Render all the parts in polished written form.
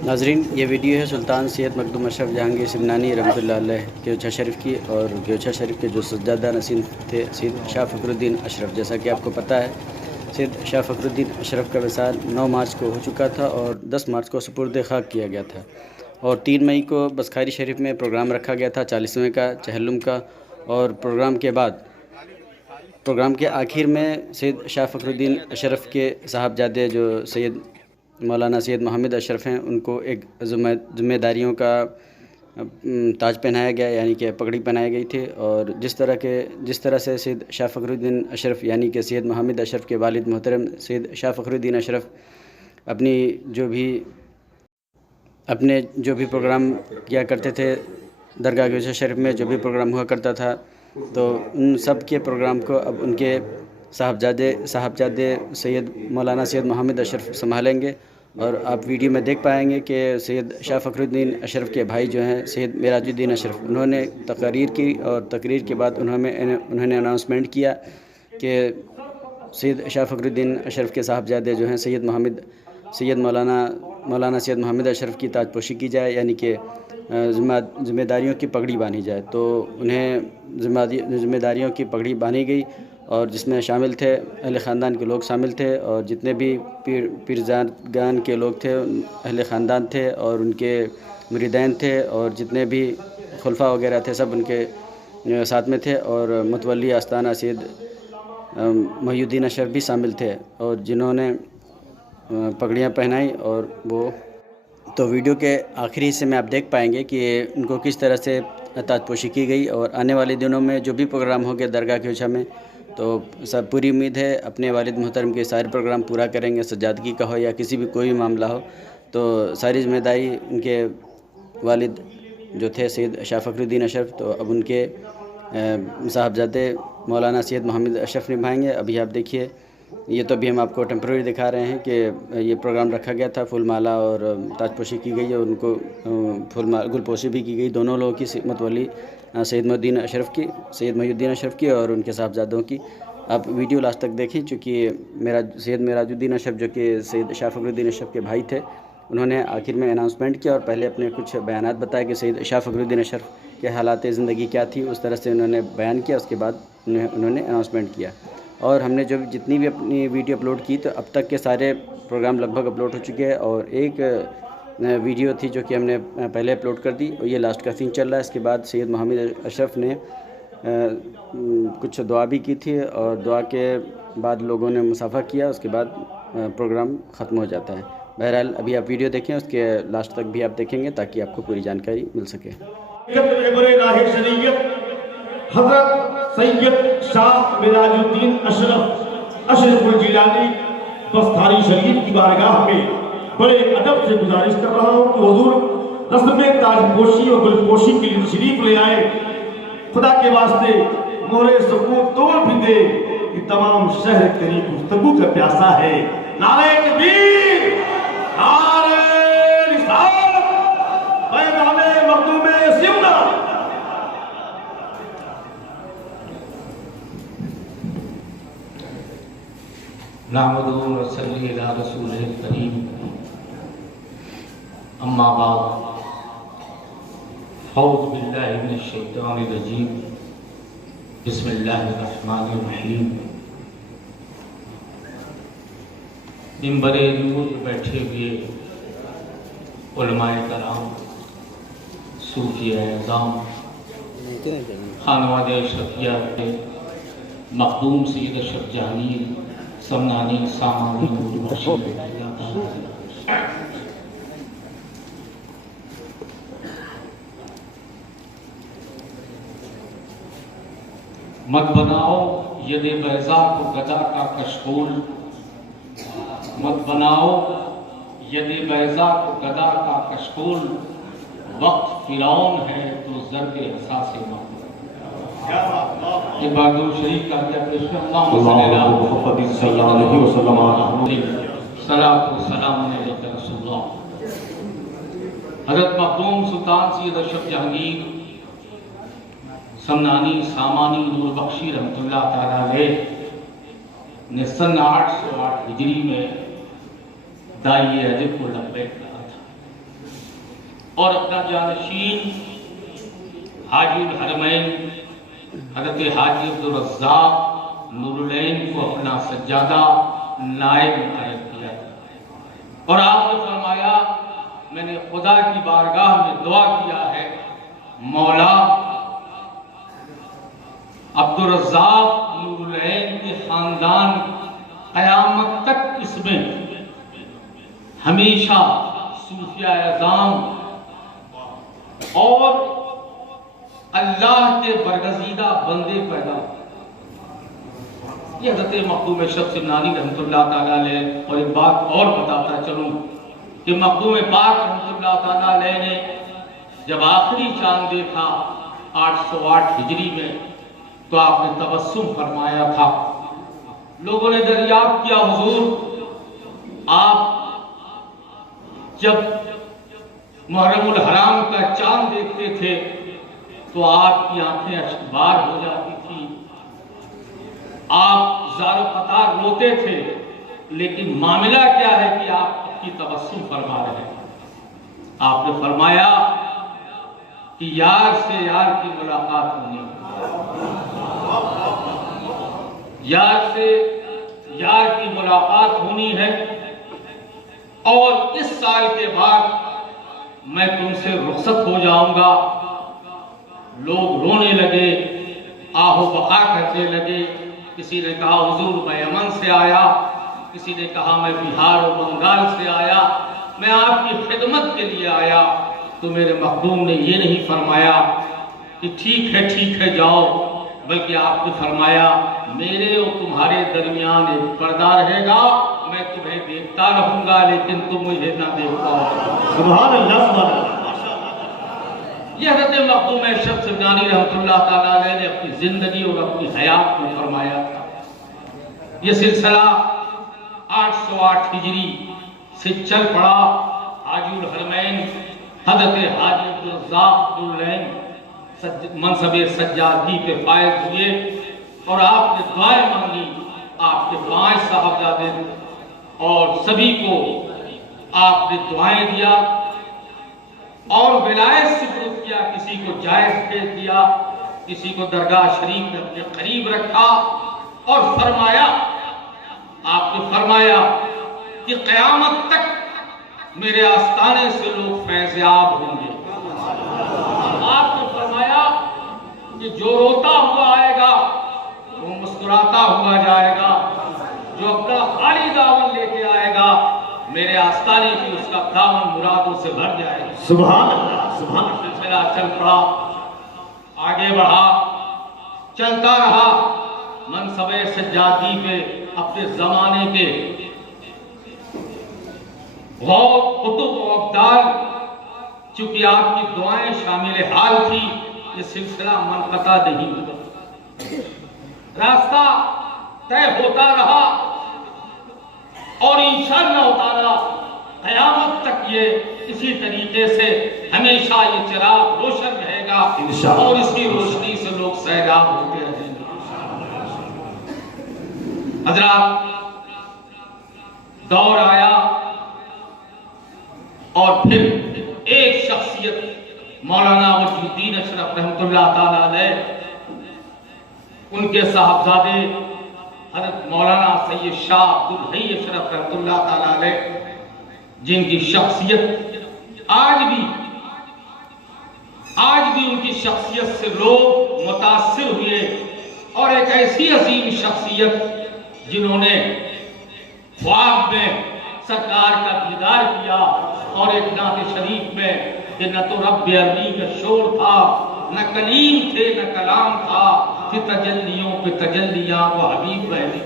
नाजरीन, ये वीडियो है सुल्तान सैयद मखदूम अशरफ जहांगीर सिमनानी रहमतुल्लाह अलैह क्योचा शरीफ की। और क्योचा शरीफ के जो सज्जादा नसीन थे सैयद शाह फ़खरुद्दीन अशरफ। जैसा कि आपको पता है, सैयद शाह फ़खरुद्दीन अशरफ का विसाल 9 मार्च को हो चुका था और 10 मार्च को सुपुर्द खाक किया गया था। और 3 मई को बसखारी शरीफ में प्रोग्राम रखा गया था 40वें का चहलुम का। और प्रोग्राम के आखिर में सैयद शाह फ़खरुद्दीन अशरफ के साहबजादे जो सैयद मौलाना सैयद मोहम्मद अशरफ हैं, उनको एक ज़िम्मेदारियों का ताज पहनाया गया, यानी कि पगड़ी पहनाई गई थी। और जिस तरह से सैयद शाह फ़खरुद्दीन अशरफ यानी कि सैयद मोहम्मद अशरफ के वालिद मोहतरम सैयद शाह फ़खरुद्दीन अशरफ अपने जो भी प्रोग्राम किया करते थे दरगाह क्योचा शरीफ में, जो भी प्रोग्राम हुआ करता था, तो उन सब के प्रोग्राम को अब उनके साहबजादे सैयद मौलाना सैयद मोहम्मद अशरफ संभालेंगे। और आप वीडियो में देख पाएंगे कि सैयद शाह फ़खरुद्दीन अशरफ के भाई जो हैं सैयद मेराजुद्दीन अशरफ, उन्होंने तकरीर की और तकरीर के बाद उन्होंने अनाउंसमेंट किया कि सैयद शाह फ़खरुद्दीन अशरफ के साहबजादे जो हैं सैयद मौलाना सैयद मोहम्मद अशरफ की ताजपोशी की जाए, यानी कि ज़िम्मेदारियों की पगड़ी बांधी जाए। तो उन्हें ज़िम्मेदारियों की पगड़ी बांधी गई और जिसमें शामिल थे अहले ख़ानदान के लोग शामिल थे, और जितने भी पीरजादगान के लोग थे अहले ख़ानदान थे और उनके मुरीदैन थे, और जितने भी खुलफा वगैरह थे सब उनके साथ में थे। और मुतवल्ली आस्ताना सैयद मोहिउद्दीन अशरफ भी शामिल थे और जिन्होंने पगड़ियाँ पहनाई। और वो तो वीडियो के आखिरी हिस्से में आप देख पाएंगे कि उनको किस तरह से ताजपोशी की गई। और आने वाले दिनों में जो भी प्रोग्राम होंगे दरगाह क्योचा में, तो सब पूरी उम्मीद है अपने वालिद मोहतरम के सारे प्रोग्राम पूरा करेंगे। सज्जादगी का हो या किसी भी कोई मामला हो, तो सारी जिम्मेदारी उनके वालिद जो थे सैयद शाह फ़खरुद्दीन अशरफ, तो अब उनके साहबजादे मौलाना सैयद मोहम्मद अशरफ निभाएंगे। अभी आप देखिए, ये तो अभी हम आपको टेम्प्रेरी दिखा रहे हैं कि ये प्रोग्राम रखा गया था, फूलमाला और ताजपोशी की गई और उनको गुलपोशी भी की गई दोनों लोगों की, मुतवल्ली सैयद मोहिउद्दीन अशरफ की और उनके साहबजादों की। आप वीडियो लास्ट तक देखें, चूँकि सैयद मेराजुद्दीन अशरफ जो कि सैयद शाह फ़खरुद्दीन अशरफ के भाई थे, उन्होंने आखिर में अनाउंसमेंट किया और पहले अपने कुछ बयानात बताए कि सैयद शाह फ़खरुद्दीन अशरफ के हालात ज़िंदगी क्या थी, उस तरह से उन्होंने बयान किया। उसके बाद उन्होंने अनाउंसमेंट किया। और हमने जो जितनी भी अपनी वीडियो अपलोड की, तो अब तक के सारे प्रोग्राम लगभग अपलोड हो चुके हैं। और एक वीडियो थी जो कि हमने पहले अपलोड कर दी, और ये लास्ट का सीन चल रहा है। इसके बाद सैयद मोहम्मद अशरफ ने कुछ दुआ भी की थी और दुआ के बाद लोगों ने मुसाफा किया, उसके बाद प्रोग्राम ख़त्म हो जाता है। बहरहाल अभी आप वीडियो देखें, उसके लास्ट तक भी आप देखेंगे ताकि आपको पूरी जानकारी मिल सके। हज़रत सैयद शाह मेराजुद्दीन अशरफुल जिलानी बसखारी शरीफ की बारगाह में बड़े अदब से गुजारिश कर रहा हूँ कि हुजूर रस्म ताजपोशी और गुलपोशी के लिए शरीफ ले आए। खुदा के वास्ते मोरे सुकून तोड़ भी दे कि तमाम शहर करीब गुफ्तगू का प्यासा है। नारे तकबीर, नारे रिसालत, पैगामे मखदूमे सिमना। नामदू रसल्ली अला रसूलिल करीम, अम्मा बाद, औज़ु बिल्लाहि मिनश शैतानिर रजीम, बिस्मिल्लाहिर रहमानिर रहीम। मिंबरे नूर पर बैठे हुए उलमाए कराम, सूफिया एज़ाम, खानवादे अशरफिया के मखदूम सैयद अशरफ जहांगीर समनानी सामानी मत बनाओ यदे बैज़ा को गदा का कशकोल, मत बनाओ यदे बैज़ा को गदा का कशकोल, वक्त फिरौन है तो ज़र्बे हसा से मामूल। ये बागुल शरीफ का क्या प्रश्न? हज़रत मखदूम सुल्तान सैयद अशरफ जहांगीर समनानी सामानी नूर बख्शी रहमतुल्लाह ताला अलैह ने सन 808 हिजरी में दाई अजब को लब्बैक कहा था। और अपना जानशीन हाजी हरमैन हज़रत हाजी अब्दुल रज़्ज़ाक़ नूरुलैन को अपना सज्जादा नायब मुकर्रर किया और आपने फरमाया, मैंने खुदा की बारगाह में दुआ किया है, मौला अब्दुल रज़्ज़ाक़ नूरुलैन के खानदान क़यामत तक इसमें हमेशा सूफिया एज़ाम और अल्लाह के बरगज़ीदा बंदे पैदा। ये हज़रत मखदूम अशरफ सिमनानी रहमतुल्लाह ताला अलैह। और एक बात और बताता चलूं कि मखदूम पाक रहमतुल्लाह ताला अलैह ने जब आखिरी चांद देखा 808 हिजरी में, तो आपने तबस्सुम फरमाया था। लोगों ने दरियाफ्त किया, हुजूर आप जब मुहर्रमुल हराम का चांद देखते थे तो आपकी आंखें अश्कबार हो जाती थी, आप ज़ारो कतार रोते थे, लेकिन मामला क्या है कि आप अपनी तबस्सुम फरमा रहे हैं। आपने फरमाया कि यार से यार की मुलाकात होनी, यार से यार की मुलाकात होनी है, और इस साल के बाद मैं तुमसे रुखसत हो जाऊंगा। लोग रोने लगे, आहो बका करने लगे। किसी ने कहा हुजूर मैं यमन से आया, किसी ने कहा मैं बिहार और बंगाल से आया, मैं आपकी खिदमत के लिए आया। तो मेरे मखदूम ने ये नहीं फरमाया कि ठीक है जाओ, बल्कि आपने फरमाया मेरे और तुम्हारे दरमियान एक पर्दा रहेगा, मैं तुम्हें देखता रहूंगा लेकिन तुम मुझे ना देख पाओ। सुभान अल्लाह। यह हज़रत मखदूम अशरफ सिमनानी रहमतुल्लाह ताला अलैह ने अपनी जिंदगी और अपनी हयात में फरमाया था। यह सिलसिला 808 हिजरी से चल पड़ा। हाजीउल हरमैन हज़रत हाजी अब्दुल रज़्ज़ाक़ नूरुलैन मनसबे सज्जादगी पे फायज हुए और आपने दुआएं मांगी। आपके 5 साहबजादे और सभी को आपने दुआएं दिया और विलायत सिफारिश किया। किसी को जायज भेज दिया, किसी को दरगाह शरीफ में अपने करीब रखा और फरमाया, आपने फरमाया कि क़यामत तक मेरे आस्ताने से लोग फैज़याब होंगे। आपने फरमाया कि जो रोता हुआ आएगा वो मुस्कुराता हुआ जाएगा, जो अपना खाली दामन लेके आएगा मेरे आस्ताने की उसका दामन मुरादों से भर जाएगा। सुभान अल्लाह, सुभान अल्लाह। सिलसिला चल पड़ा, आगे बढ़ा, चलता रहा। मनसबे सज्जादी पे अपने जमाने के गौस कुतुब और अब्दाल, चूंकि आपकी दुआएं शामिल हाल थी, ये सिलसिला मनक़ता नहीं हुआ। रास्ता तय होता रहा और इंशाअल्लाह ताला क़यामत तक ये इसी तरीके से हमेशा ये चिराग रोशन रहेगा और इसकी रोशनी से लोग सैराब होते रहेंगे। हज़रात, दौर आया और फिर एक शख्सियत मौलाना वजीउद्दीन अशरफ रहमतुल्लाह ताला अलैह, उनके साहबजादे हज़रत मौलाना सैयद शाह अब्दुल हई अशरफ रहमतुल्लाह ताला अलैह, जिनकी शख्सियत आज भी उनकी शख्सियत से लोग मुतासिर हुए और एक ऐसी अजीम शख्सियत जिन्होंने ख्वाब में सरकार का दीदार किया और एक नात शरीफ में कि न तो रब्बे अरबी का शोर था, न कलीम थे, न कलाम था, फिर तजल्लियों पे तजल्लियां, वो हबीब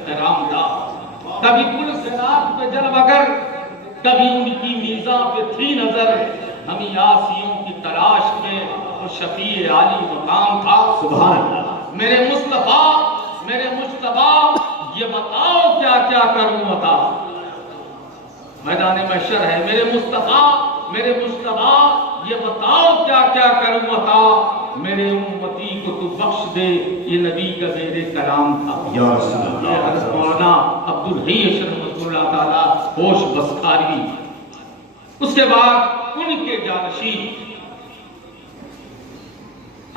कराम था। कभी कुल सिरात पे जल बगर, कभी उनकी मीज़ा पे थी नजर, हम यासियों की तलाश में वो शफी आली मकाम था। सुभान अल्लाह। मेरे मुस्तफा ये बताओ क्या क्या करूं बता, मैदान महशर है। मेरे मुस्तफा ये बताओ क्या क्या करूं बता, मेरे उम्मती को तू बख्श दे, ये नबी का मेरे कलाम था। या रसूल अल्लाह। ये हज़रत मौलाना अब्दुल हई अशरफ रहमतुल्लाह ताला होश बसखारी। उसके बाद उनके जानशीन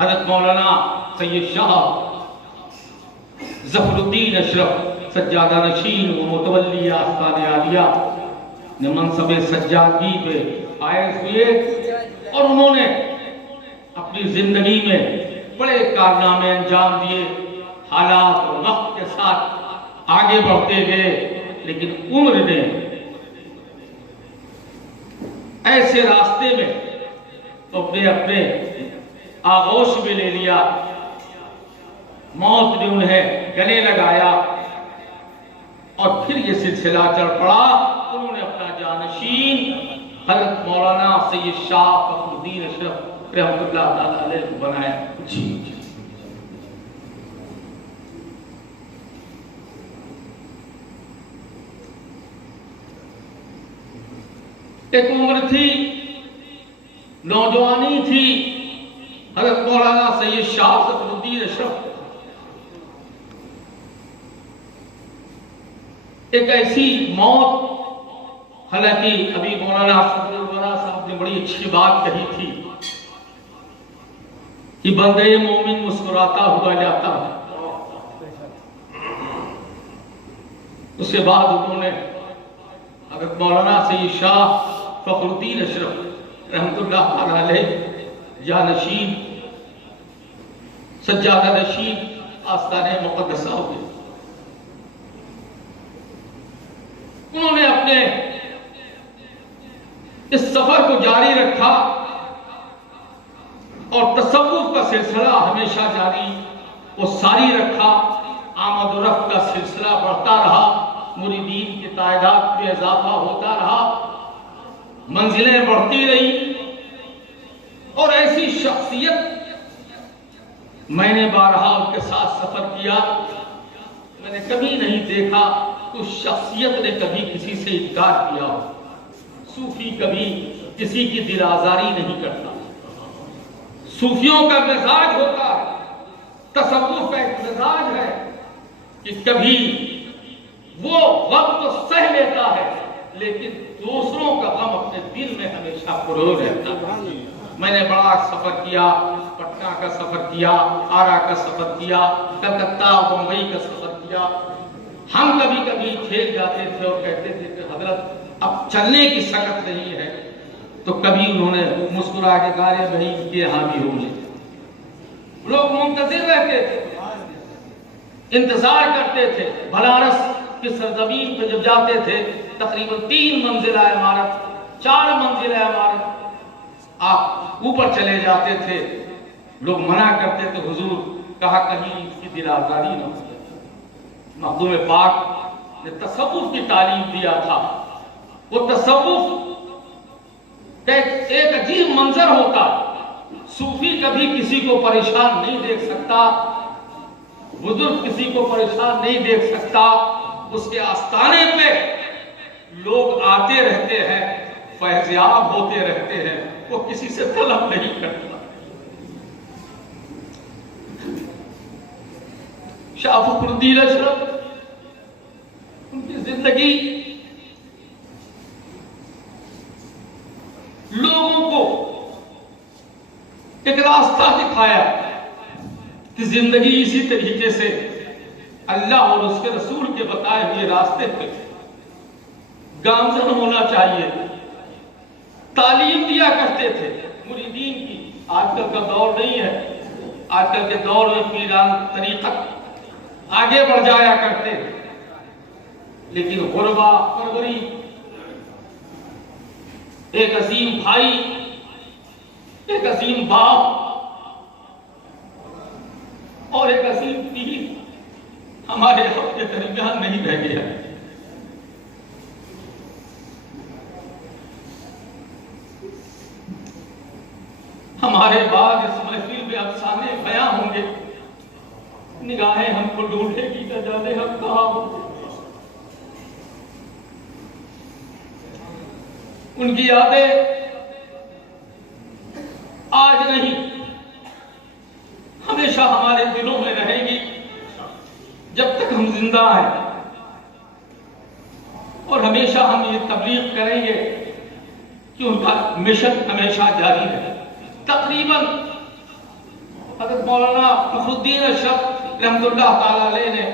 हज़रत मौलाना सैयद शाह ज़फरुद्दीन अशरफ सज्जादा नशीन व मुतवल्ली आस्तान आलिया ने मनसब सज्जादगी पे फायज हुए और उन्होंने अपनी जिंदगी में बड़े कारनामे अंजाम दिए। हालात और वक्त के साथ आगे बढ़ते गए, लेकिन उम्र ने ऐसे रास्ते में अपने अपने आगोश में ले लिया, मौत ने उन्हें गले लगाया और फिर ये सिलसिला चल पड़ा। उन्होंने अपना जानशीन हज़रत मौलाना सैयद शाह फखरुद्दीन अशरफ रहमतुल्लाह ताला अलैह को बनाया। जी एक उम्र थी, नौजवानी थी हज़रत मौलाना सैयद शाह फखरुद्दीन अशरफ, एक ऐसी मौत, हालांकि अभी मौलाना सदरुल्लाह साहब ने बड़ी अच्छी बात कही थी कि बंदे मोमिन मुस्कुराता हुआ जाता है। उसके बाद उन्होंने हज़रत मौलाना सैयद शाह फखरुद्दीन अशरफ रहमतुल्लाह ताला अलैह जानशीन सज्जादा नशीन आस्ताने मुक़द्दसा हुए। उन्होंने अपने इस सफर को जारी रखा और तसव्वुफ का सिलसिला हमेशा जारी वो सारी रखा। आमद और रफ्त का सिलसिला बढ़ता रहा, मुरीदीन की तादाद में इजाफा होता रहा, मंजिलें बढ़ती रही। और ऐसी शख्सियत मैंने बारहा उनके साथ सफर किया, मैंने कभी नहीं देखा उस शख्सियत ने कभी किसी से इनकार किया हो। सूफी कभी किसी की दिल आजारी नहीं करता। सूफियों का मिजाज होता है, तसव्वुफ का एक मिजाज है कि कभी वो गम तो सह लेता है, लेकिन दूसरों का गम अपने दिल में हमेशा पुरो रहता है। मैंने बड़ा सफर किया, पटना का सफर किया, आरा का सफर किया, कलकत्ता बम्बई का सफर किया। हम कभी कभी खेल जाते थे और कहते थे कि हजरत अब चलने की सकत नहीं है, तो कभी उन्होंने मुस्कुरा के कहा भाई इनके यहाँ भी होंगे। लोग मुंतजिर रहते थे, इंतजार करते थे। बनारस की सरजमीन पे जब जाते थे, तकरीबन 3 मंजिला इमारत, 4 मंजिला इमारत, आप ऊपर चले जाते थे, लोग मना करते थे, हुजूर कहा कहीं इसकी दिल आजारी न हो। मखदूम पाक ने तसव्वुफ की तालीम दिया था। वो तसव्वुफ एक अजीब मंजर होता। सूफी कभी किसी को परेशान नहीं देख सकता, बुजुर्ग किसी को परेशान नहीं देख सकता। उसके आस्थाने पे लोग आते रहते हैं, फैज़याब होते रहते हैं, वो किसी से तलब नहीं करता। शाह फखरुद्दीन अशरफ, उनकी जिंदगी लोगों को एक रास्ता दिखाया कि जिंदगी इसी तरीके से अल्लाह और उसके रसूल के बताए हुए रास्ते पे गामजन होना चाहिए। तालीम दिया करते थे मुरीदीन की। आजकल का दौर नहीं है, आजकल के दौर में पीरान तरीक़त आगे बढ़ जाया करते, लेकिन गुरबा परवरी, एक अजीम भाई, एक अजीम बाप और एक अजीम पीर हमारे अपने दरमियान नहीं रह गया। हमारे बाद इस महफिल में अफसाने बयां होंगे, निगाहें हमको ढूंढेगी, न जाने हम कहां होंगे। उनकी यादें आज नहीं, हमेशा हमारे दिलों में रहेगी जब तक हम जिंदा हैं। और हमेशा हम ये तबलीग करेंगे कि उनका मिशन हमेशा जारी रहे। तकरीबन हज़रत मौलाना फखरुद्दीन अशरफ रहमतुल्लाह ताला अलैह ने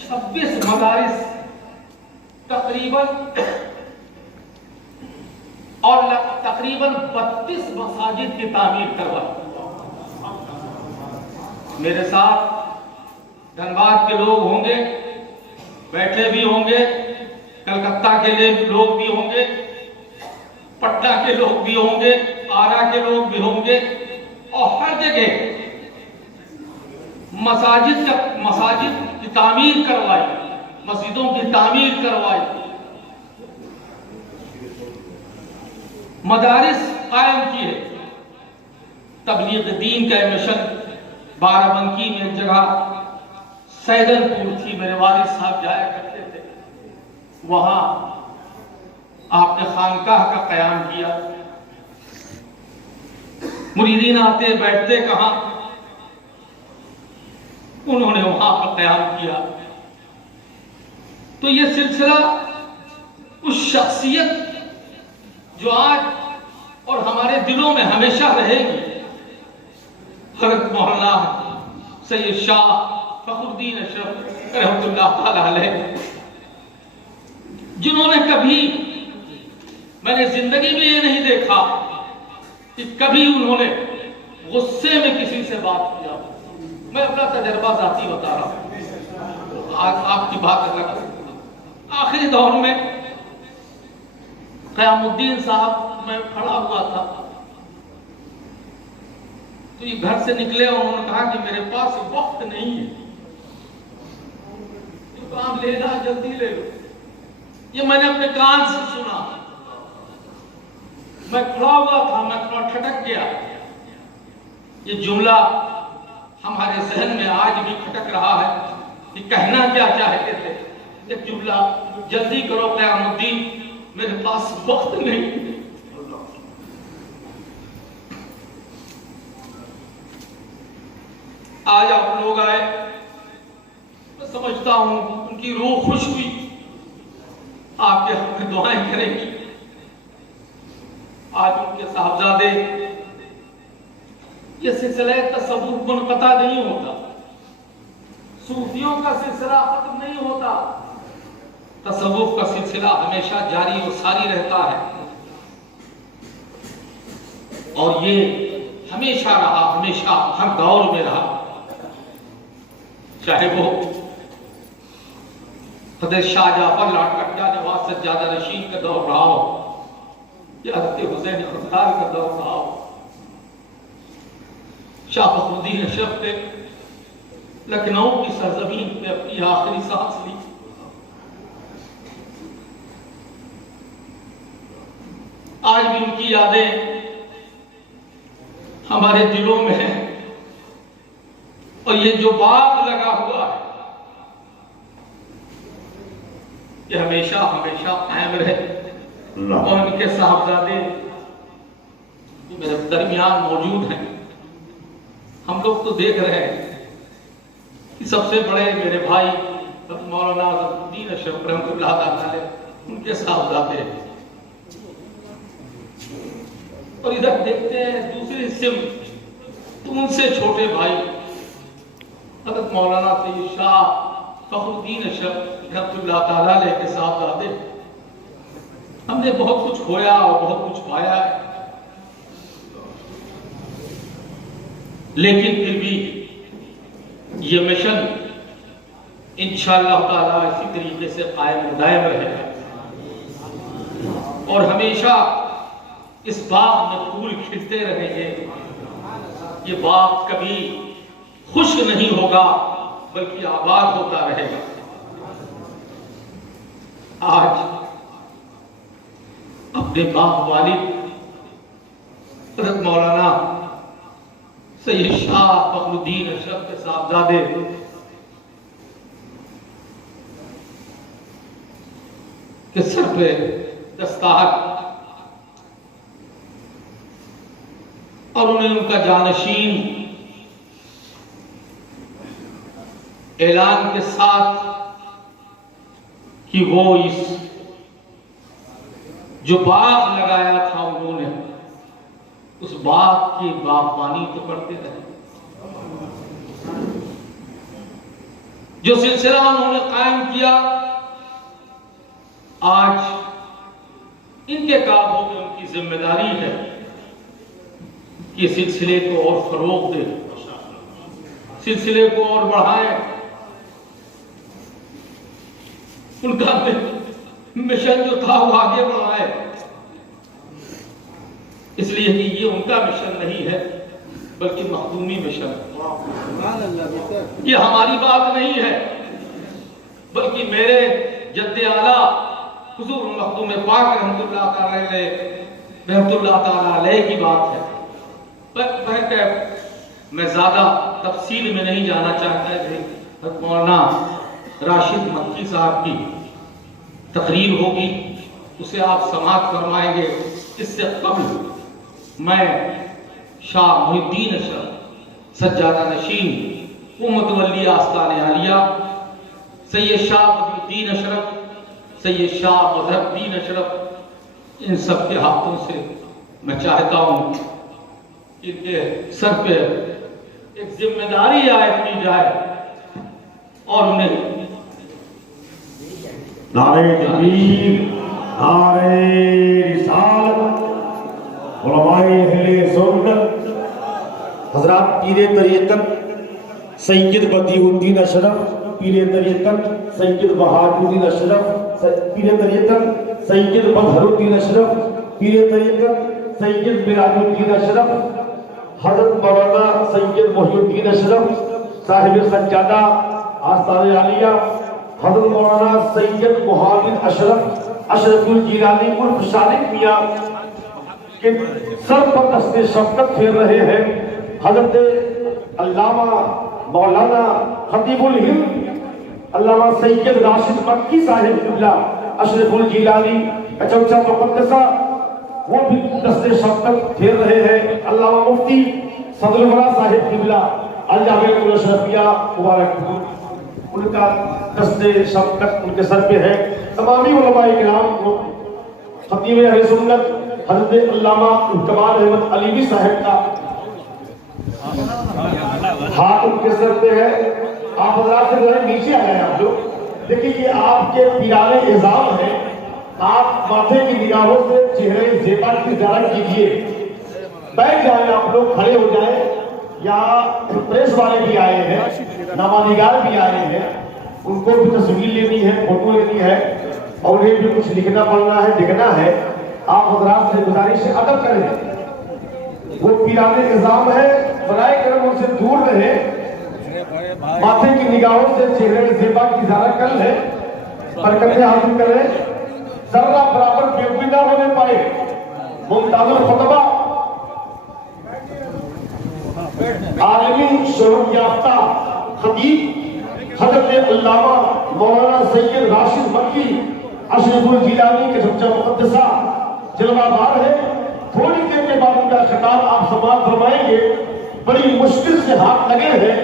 26 मदारिस तकरीबन और तकरीबन 32 मसाजिद की तामीर करवाई। मेरे साथ धनबाद के लोग होंगे, बैठे भी होंगे, कलकत्ता के लोग भी होंगे, पटना के लोग भी होंगे, आरा के लोग भी होंगे, और हर जगह मसाजिद की तामीर करवाई, मस्जिदों की तामीर करवाई, मदारिस कायम किए। तबलीग दीन का मिशन बाराबंकी में एक जगह सैदनपुर थी, मेरे वालिद साहब जाया करते थे, वहां आपने खानकाह का कयाम किया। मुरीदीन आते बैठते कहां, उन्होंने वहां पर कयाम किया। तो ये सिलसिला उस शख्सियत जो आज और हमारे दिलों में हमेशा रहेगी, हज़रत मौलाना सैयद शाह फखरुद्दीन अशरफ रहमतुल्लाह ताला अलैह, जिन्होंने कभी, मैंने जिंदगी में ये नहीं देखा कि कभी उन्होंने गुस्से में किसी से बात किया। मैं अपना तजर्बा जाती बता रहा हूं, आपकी बात अलग है। आखिरी दौर में क़यामुद्दीन साहब मैं खड़ा हुआ था, तो ये घर से निकले और उन्होंने कहा कि मेरे पास वक्त नहीं है, तो काम लेना जल्दी ले लो। ये मैंने अपने कान से सुना। मैं खड़ा हुआ था, मैं थोड़ा खटक गया। ये जुमला हमारे जहन में आज भी खटक रहा है कि कहना क्या चाहते थे। ये जुमला, जल्दी करो क़यामुद्दीन, मेरे पास वक्त नहीं। आज आप लोग आए, मैं समझता हूं उनकी रूह खुश हुई, आपके हक में दुआएं करेंगी। आज उनके साहबजादे, ये सिलसिला तसव्वुफ मुनक़ता नहीं होता, सूफियों का सिलसिला खत्म नहीं होता, तसव्वुफ का सिलसिला हमेशा जारी और सारी रहता है। और ये हमेशा रहा, हमेशा हर दौर में रहा, चाहे वो हज़रत शाह जाफर लाडकट्टा नवाज सज्जादा नशीन का दौर रहा हो या हज़रत हुसैन ग़ज़्ज़ाल का दौर रहा हो। शाह फखरुद्दीन अशरफ ने लखनऊ की सरजमीन पे अपनी आखिरी सांस ली। आज भी उनकी यादें हमारे दिलों में है, और ये जो बाग लगा हुआ है ये हमेशा हमेशा कायम रहे। और उनके साहबजादे मेरे दरमियान मौजूद हैं। हम लोग तो देख रहे हैं कि सबसे बड़े मेरे भाई मौलाना ज़फ़रुद्दीन अशरफ रहमतुल्लाह अलैह, उनके साहबजादे, और इधर देखते हैं दूसरे हिस्से में तो उनसे छोटे भाई हज़रत मौलाना सैयद शाह फखरुद्दीन अशरफ रहमतुल्लाह ताला अलैह के साहबजादे। हमने बहुत कुछ खोया और बहुत कुछ पाया है, लेकिन फिर भी ये मिशन इंशाअल्लाह ताला इसी तरीके से कायम दायम रहेगा, और हमेशा इस बाग में फूल खिलते रहेंगे। ये बाग कभी खुश्क नहीं होगा बल्कि आबाद होता रहेगा। आज अपने बाप वालिद हज़रत मौलाना सैयद शाह फखरुद्दीन अशरफ के साहबजादे के सर पे दस्तार, और उन्हें उनका जानशीन ऐलान के साथ कि वो इस जो बाग लगाया था उन्होंने, उस बाग की बागबानी तो करते रहे। जो सिलसिला उन्होंने कायम किया, आज इनके कामों में उनकी जिम्मेदारी है कि सिलसिले को और फरोग दे, सिलसिले को और बढ़ाए। उनका मिशन जो था वो आगे बढ़ाए, इसलिए कि ये उनका मिशन नहीं है बल्कि मखदूमी मिशन है। ये हमारी बात नहीं है बल्कि मेरे जद्दे आला हुजूर मखदूम पाक रहमतुल्लाह ताला अलैह की बात है। मैं ज्यादा तफसील में नहीं जाना चाहता। मौलाना राशिद मक्की साहब की तकरीर होगी, उसे आप समाअत फरमाएंगे। इससे कबल मैं शाह मुहिद्दीन अशरफ सज्जादा नशीन मुतवल्ली आस्तान आलिया सैयद शाह बदरुद्दीन अशरफ, सैयद शाह मुज़हबुद्दीन अशरफ, इन सब के हाथों से मैं चाहता हूँ इनके सर पे एक जिम्मेदारी आयद की जाए और उन्हें नारे तकबीर, नारे रिसालत, उलमाए अहले सुन्नत, हजरात पीरे तरीक़त सैयद बदीउद्दीन अशरफ, पीरे तरीक़त सैयद बहादुद्दीन अशरफ, पीरे तरीक़त सैयद बदरुद्दीन अशरफ, पीरे तरीक़त सैयद मिराजुद्दीन अशरफ, हजरत मौलाना सैयद मोहिउद्दीन अशरफ साहिब सज्जादा आस्तान आलिया, हजरत मौलाना सैयद मुहाजिर अशरफ अशरफुल जिलानी उर्फ शालिक मियां के सर पर दस्ते शफ़क़त फेर रहे हैं। हजरत अल्लामा मौलाना खतीबुल हिंद अल्लामा सैयद राशिद मक्की साहिब क़िबला अशरफुल जिलानी चौचा मुक़द्दसा, वो भी दस्ते शफ़क़त फेर रहे हैं। अल्लामा मुफ्ती सदरुल वरा साहिब क़िबला अल-जामिअतुल अशरफिया मुबारकपुर, उनका दस्ते शफ़क़त उनके सर पे है। तमामी उलमाए किराम को खतीब अहले सुन्नत हज़रत अल्लामा कमाल अहमद अलीवी साहब का हाथ उनके सर पे है। आप हज़रात से नीचे आ जाए आप लोग। देखिए ये आपके पिराने इज़ाम है। आप माथे की निगाहों से चेहरे ज़ेबा की ज़ियारत कीजिए। बैठ जाए आप लोग, खड़े हो जाए। यहाँ प्रेस वाले भी आए हैं, नामानिगार भी आए हैं, उनको भी तस्वीर लेनी है, फोटो लेनी है और उन्हें भी कुछ लिखना पढ़ना है, लिखना है। आप हज़रात से गुजारिश है अदब करें। वो पिराने निज़ाम है, बराए करम उनसे दूर रहे। माथे की निगाहों से चेहरे ज़ेबा की ज़ियारत कर ले, बरकतें हासिल करें, जर्रा बराबर बेवकूफी ना होने पाए। मुमताज़ुल खुतबा आलमी शोहरत याफ्ता खतीब हज़रत अल्लामा मौलाना सैयद राशिद मक्की अशरफुल जिलानी के सच्चा मुक़द्दसा जलवाबार है। थोड़ी देर के बाद उनका खिताब आप समाअत फरमाएंगे। बड़ी मुश्किल से हाथ लगे हैं।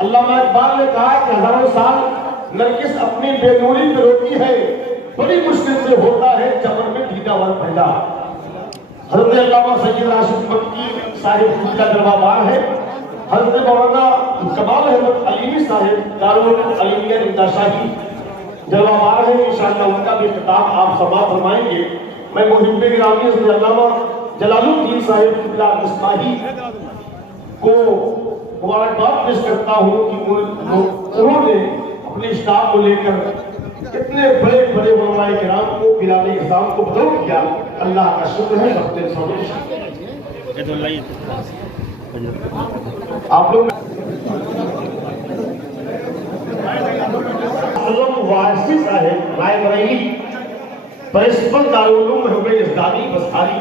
अल्लामा इकबाल ने कहा कि हजारों साल नरगिस अपनी बेनूरी पे रोती है, बड़ी मुश्किल से होता है चमन में दीदावर पैदा। हज़रत अल्लामा सैयद राशिद मक्की साहिब का जलवाबार है। हज़रत मौलाना कमाल अहमद अलीवी साहिब दारुल अलीमिया निंदाशाही जलवाबार है। इंशाअल्लाह उनका भी खिताब आप समाअत फरमाएंगे। मैं मुहिब्बे गिरामी हज़रत अल्लामा जलालुद्दीन साहिब क़िबला इस्माही को मुबारकबाद पेश करता हूँ कि उन्होंने अपने स्टाफ को लेकर कितने बड़े बड़े उलमाए किराम को पिराने इस्लाम को बदल किया। अल्लाह का शुक्र है। आप लोग वारसी साहब रायबरेली प्रिंसिपल दारुल उलूम महबूब इस्लामी बसहारी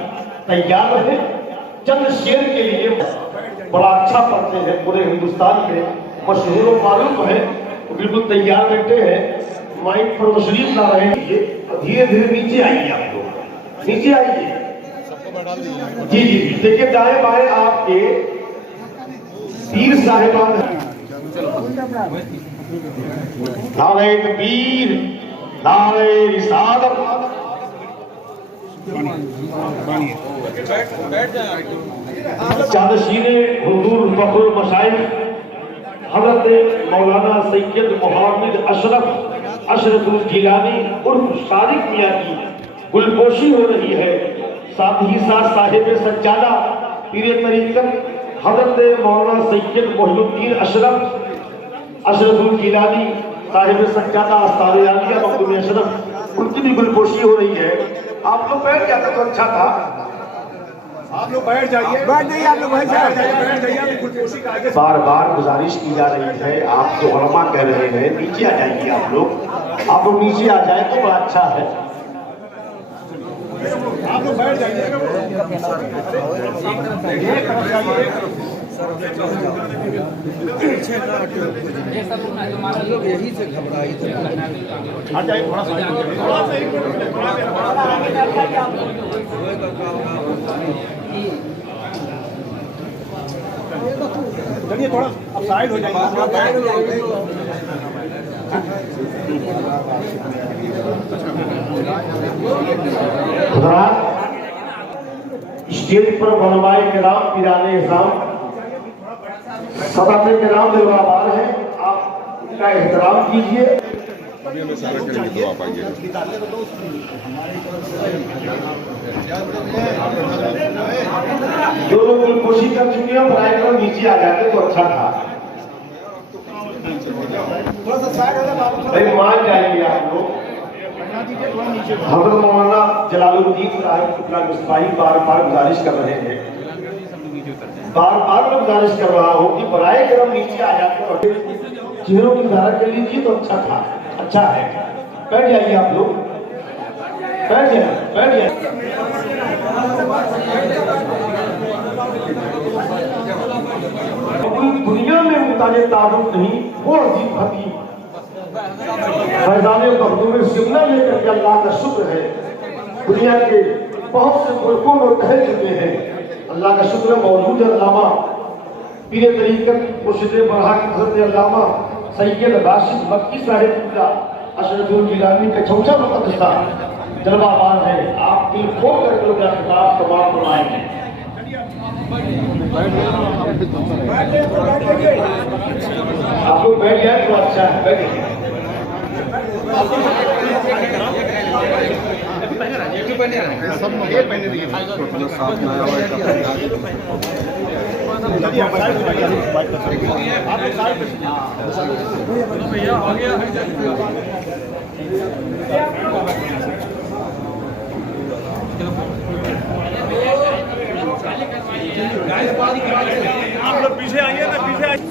तैयार रहे। चंद शेर के लिए बड़ा अच्छा पढ़ते हैं, पूरे हिंदुस्तान में मशहूर और मालूम है, बिल्कुल तैयार बैठे हैं। माइक पर तशरीफ ला रहे हैं। धीरे धीरे नीचे आइए, आप लोग नीचे आइए। जी जी जी, देखिए दाएं बाएं आपके पीर साहिबान हैं। नारे तकबीर, नारे रिसालत, जानशीन हुजूर फखरुल मशाइख हज़रत मौलाना सैयद मोहम्मद अशरफुल जिलानी उर्फ सादिक मियां की गुलपोशी हो रही है। साथ ही साथ साहिब सज्जादा पीर तरीक़त हज़रत मौलाना सैयद मोहिउद्दीन अशरफुल जिलानी साहिब सज्जादा आस्तारियानिया मखदूम अशरफ उनकी भी गुलपोशी हो रही है। आप लोग बैठ जाते तो अच्छा था। आप लोग बैठ जाइए, बैठ जाइए, आप लोग बैठ जाइए। बार बार गुजारिश की जा रही है, आप जो उलमा कह रहे हैं नीचे आ जाइए। आप लोग नीचे आ जाए तो बड़ा अच्छा है। आप लोग बैठ जाइए। लोग यही से घबराई थे। हट जाइए थोड़ा सा। चलिए थोड़ा अब साइड हो जाइए। स्टेज पर वलमाए किराम पीराने इज़ाम सदाते किराम दिलवार है, आप उनका एहतराम कीजिए। अभी हमें सारा करेंगे तो आप आइए। जो लोग गुलपोशी कर चुके हैं पढ़ाई कर नीचे आ जाते तो अच्छा था। भाई मान जाएंगे आप लोग। हज़रत मौलाना जलालुद्दीन साहब किबला मिसबाही बार बार गुजारिश कर रहे हैं, बार बार मैं गुजारिश कर रहा हूँ कि बराए करम नीचे आ जाते और चेहरों की धारा कर लीजिए तो अच्छा था, अच्छा है। बैठ जाइए आप लोग, बैठ जाइए, बैठ जाइए। दुनिया में मुताजे तारुफ नहीं, वो अजीब हकीम फैजान मखदूम सिमना लेकर के अल्लाह का शुक्र है। दुनिया के बहुत से मुल्कों में ठहर चुके हैं, अल्लाह का शुक्र मौजूद है। अल्लामा पीर तरीक़त मुर्शिद बरहक हज़रत अल्लामा सैयद राशिद मक्की साहिब का अशरफुल जिलानी का चौथा मुक़द्दसा जलवाबाज है। आप दिल खोल कर लोग खिताब समाप्त फरमाएंगे। आप लोग बैठ जाए तो अच्छा है, बैठिए। सब साथ में आया हुआ आप लोग पीछे आइए ना, पीछे आइए।